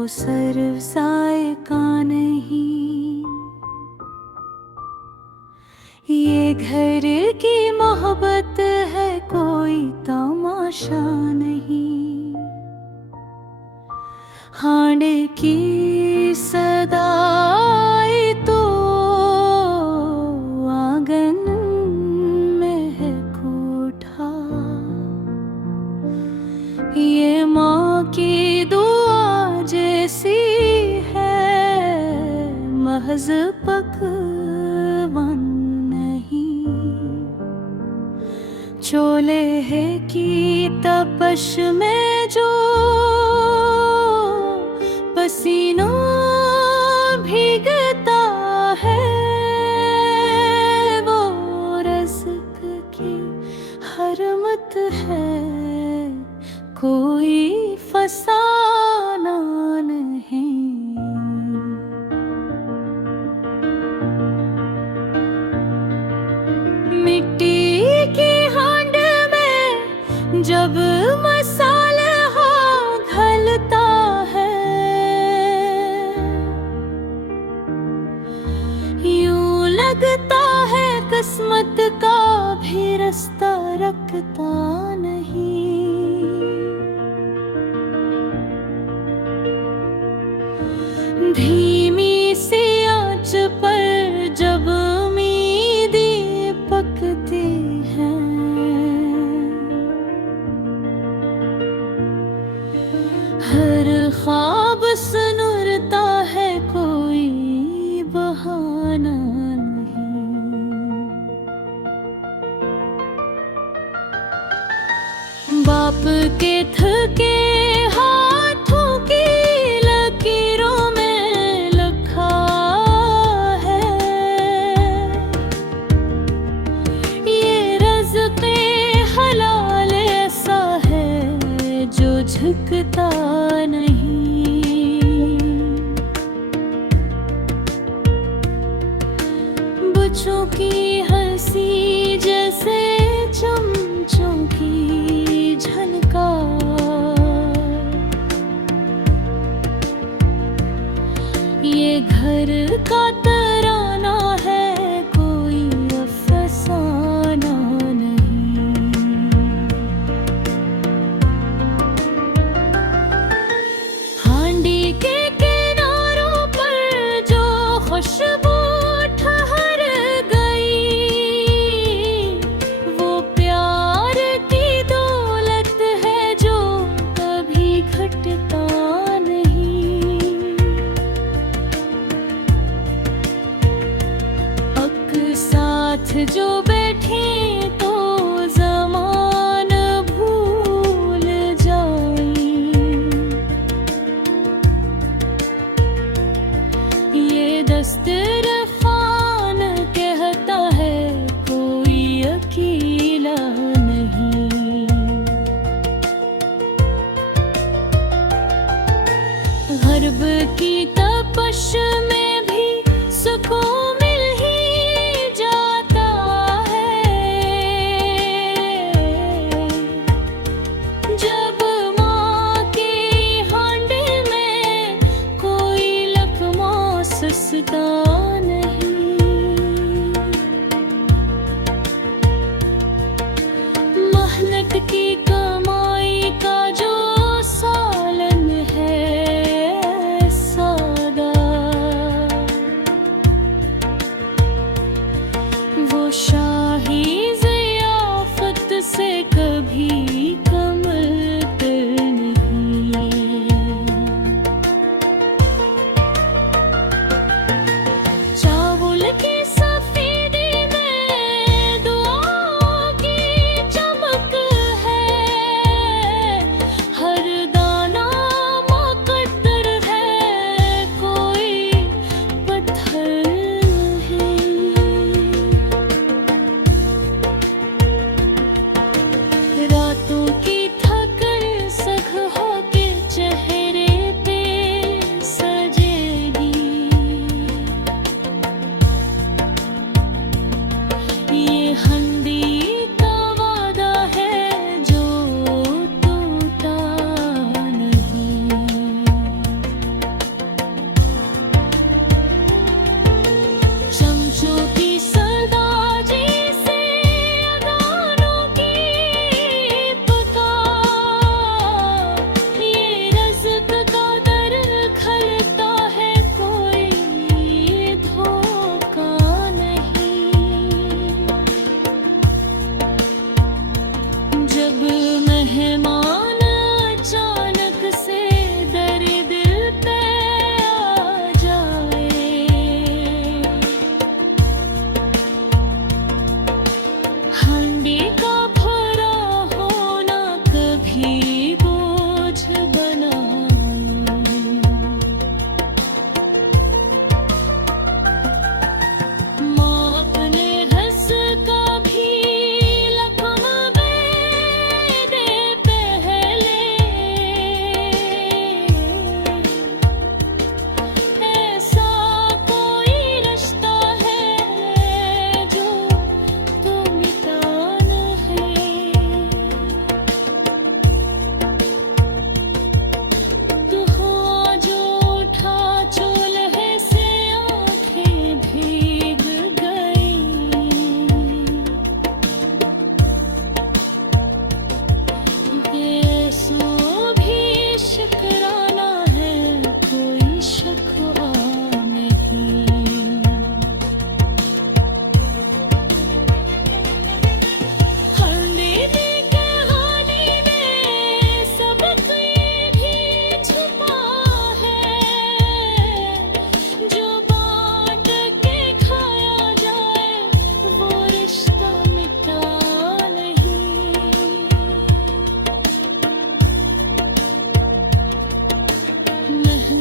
वो सर्व सायका नहीं। ये घर की मोहब्बत है, कोई तमाशा नहीं। हांडे की सदाई तो आंगन में है कोठा। ये माँ की दुआ जैसी है, महज पकवान नहीं। चोले है की तपश में जो पसीनों भीगता है, वो रज़्क़ की हरमत है, कोई फसाना नहीं। मिट्टी की हांड में जब मसाला घलता है, यूं लगता है किस्मत का भी रास्ता रखता नहीं। धीमी सी आंच पर जब उम्मीदें पकती हैं, हर ख्वाब सुनुरता है, कोई बहाना नहीं। बाप के थके हाथों की लकीरों में लिखा है, ये रज़्क़े हलाल ऐसा है जो झुकता नहीं। बच्चों की हंसी जैसे चमचों की झनकार, ये घर का तराना है, कोई अफसाना नहीं। हांडी के किनारों पर जो खुशबू ठहर गई, वो प्यार की दौलत है जो कभी घटता नहीं। अक साथ जो बैठे तो ज़मान भूल जाई, ये दस्तरखान कहता है, कोई अकेला नहीं। गर्भ की तपश में भी सुकून मिल ही जाता है, जब माँ के हांडे में कोई लकमा ससता नहीं। मेहनत की कमाई का जो सालन है सादा, वो शाही ज़ियाफ़त से कभी कम तर नहीं।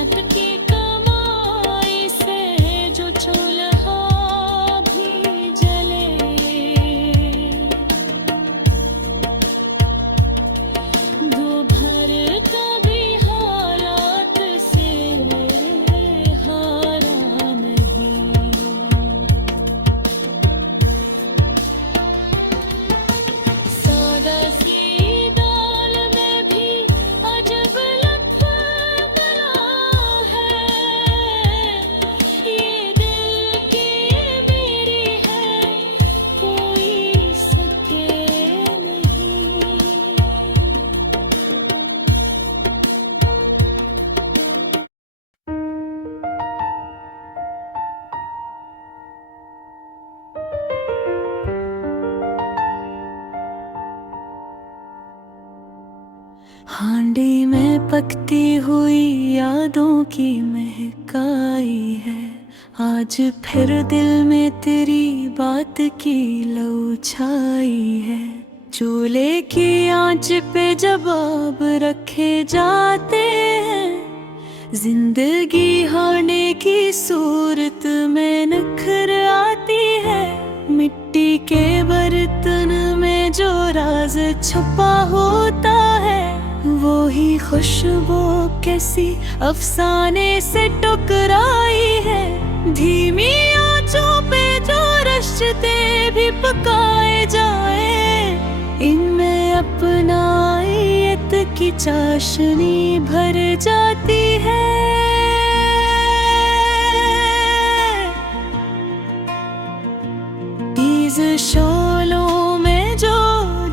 मेहनत की कमाई से जो चूल्हा भी जले, दोपहर कभी हालात से हारा नहीं। सादा सी दाल में भी अजब लफ्ज़ मिला है, ये दिल की मेरी है कोई सके नहीं। हांडी में पकती हुई यादों की महकाई है, आज फिर दिल में तेरी बात की लौ छाई है। चूल्हे की आंच पे जवाब रखे जाते हैं, जिंदगी हांडे की सूरत में नखर आती है। मिट्टी के बर्तन में जो राज छुपा होता है, वो ही खुशबू कैसी अफसाने से टकराई है। धीमी आंचों पे जो रिश्ते भी पकाए जाए, इनमें अपनायत की चाशनी भर जाती है। तेज शोलों में जो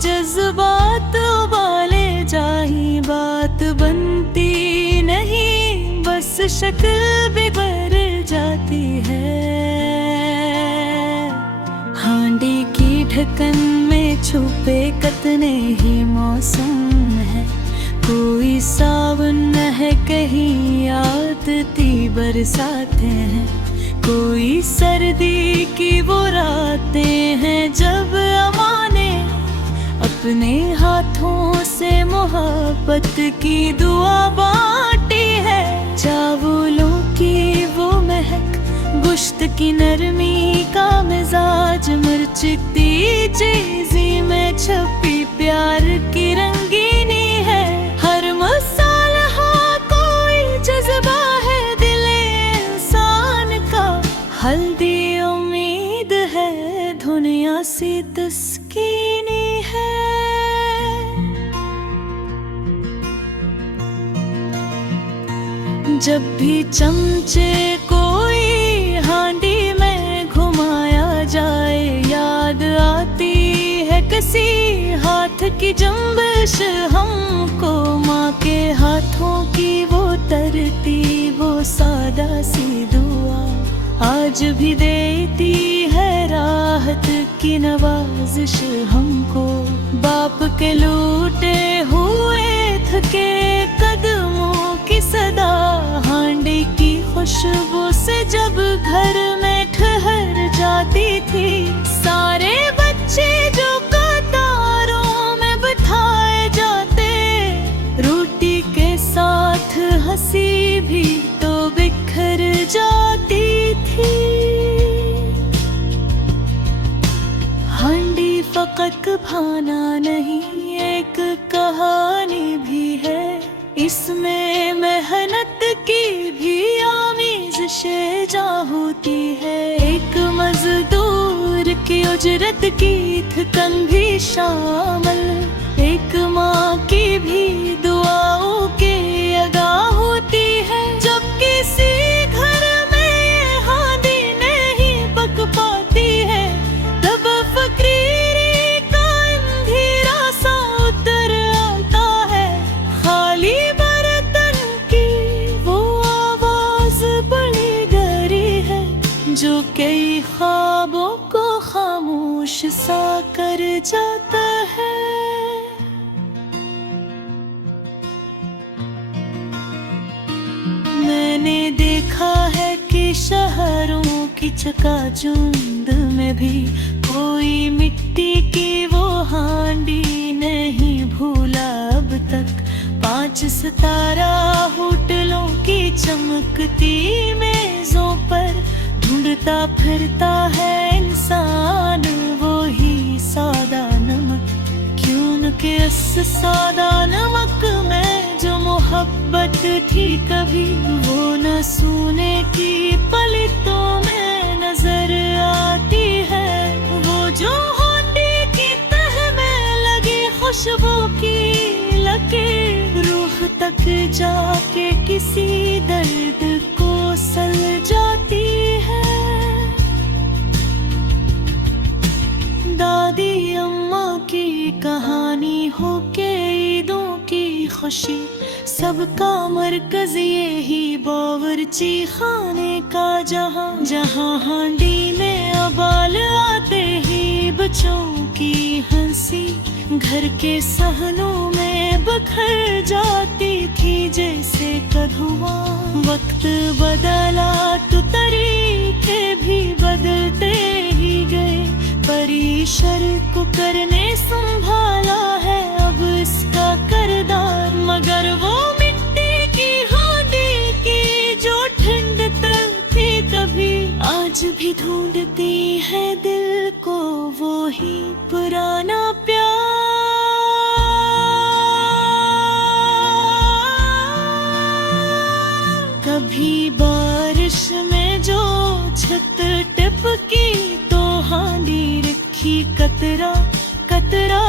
जज्बात उबाले जाही, बात बनती नहीं बस शक्ल बिगड़ जाती है। हांडी की ढक्कन में छुपे कतने ही मौसम है, कोई सावन है कहीं आदती बरसाते हैं, कोई सर्दी की वो रातें हैं जब अमाने अपने हाथों से मोहब्बत की दुआ बांटी है। चावलों की वो महक, गुश्त की नरमी का मिजाज, मिर्च की चीज़ी में छपी प्यार की रंगीनी है। हर मसाला कोई जज्बा है दिले इंसान का, हल्दी उम्मीद है दुनिया से तस्कीनी है। जब भी चमचे कोई हांडी में घुमाया जाए, याद आती है किसी हाथ की जंबिश हमको, माँ के हाथों की वो तरती वो सादा सी दुआ, आज भी देती है राहत की नवाजिश हमको। बाप के लूटे हुए थके कदमों की सदा, हांडी की खुशबू से जब घर में ठहर जाती थी, सारे बच्चे जो कतारों में बिठाए जाते, रोटी के साथ हंसी भी तो बिखर जाती थी। हांडी फकत खाना नहीं, एक कहानी भी है, इसमें मेहनत की भी आमीज़शें जा होती है। एक मजदूर की उजरत की थकन भी शामिल, एक माँ की भी दुआओं के अदा होती है। जब किसी घर में ये हांडी नहीं पक पाती है, तब फकीरी का अंधेरा सा उतर आता है। खाली बर्तन की वो आवाज बड़ी गहरी है, जो कई ख्वाबों को खामोश सा कर जाता है। मैंने देखा है कि शहरों की चकाचौंध में भी कोई मिट्टी की वो हांडी नहीं भूला अब तक। 5 सितारा होटलों की चमक चमकती मेजों पर ढूंढता फिरता है इंसान वो ही सादा नमक। क्यों न कि इस सादा नमक में जो मोहब्बत थी कभी वो न सोने की पलकों में नजर आती है। वो जो होंठे की तह में लगी खुशबू की लकीर रूह तक जाके किसी दर्द को सुलझाती है। दादी अम्मा की कहानी हो के ईदों की खुशी सबका मरकज यही बावर्ची खाने का जहां। जहां हांडी में अबाल आते ही बच्चों की हंसी घर के सहनों में बखर जाती थी जैसे धुआं। वक्त बदला तो तरीके भी बदलते ही गए पर ईश्वर को करने संभाला है अब इसका करदार। मगर वो मिट्टी की हांडी की जो ठंडक थी कभी आज भी ढूंढती है दिल को वो ही पुराना प्यार। कभी बारिश में जो छत टिपकी तो हांडी रखी कतरा कतरा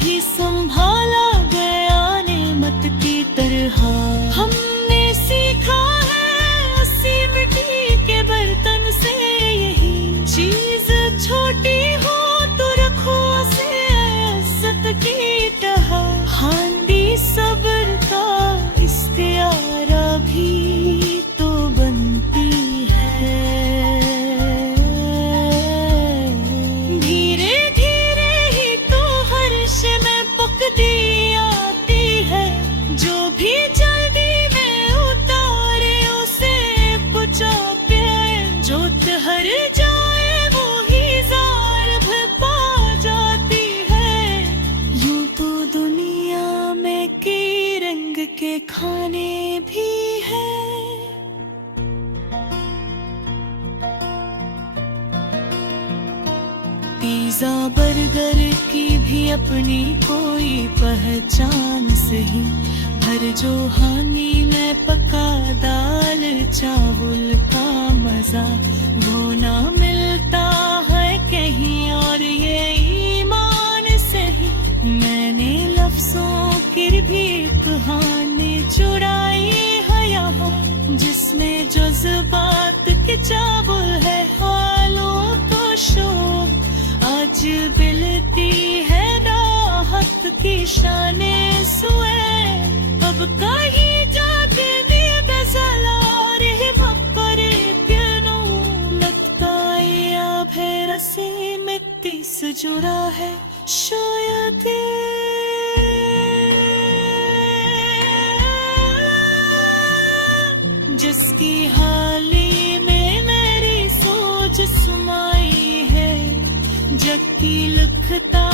भी संभाला गया नेमत की तरह। हमने सीखा है उसी मिट्टी के बर्तन से यही चीज छोटी हो तो रखो उसे इज्जत की तरह। हांडी सब्र का इख्तियारा भी तो बनती है। धीरे धीरे ही तो हर्ष में पुकती आती है। जो भी जल्दी में उतारे उसे पुचा पाए। जोत हर जाए वो ही जार भर पा जाती है। यूं तो दुनिया में की रंग के खाने भी है। पिज़्ज़ा बर्गर की भी अपनी कोई पहचान सही पर जो हानि में पका दाल चावल का मजा वो ना मिलता है कहीं और ये ईमान सही। मैंने लफ्जों की भी कहानी चुराई है यहाँ जिसमें जज्बात के चावल है हालों को शोक। आज बिलती है राहत की शाने सुए अब कहीं जाके नींद जला रही बप्परे पियानो लटकाया भेर से मिट्टी से जुड़ा है शायद। जिसकी हाली में मेरी सोच समाई है जग की लिखता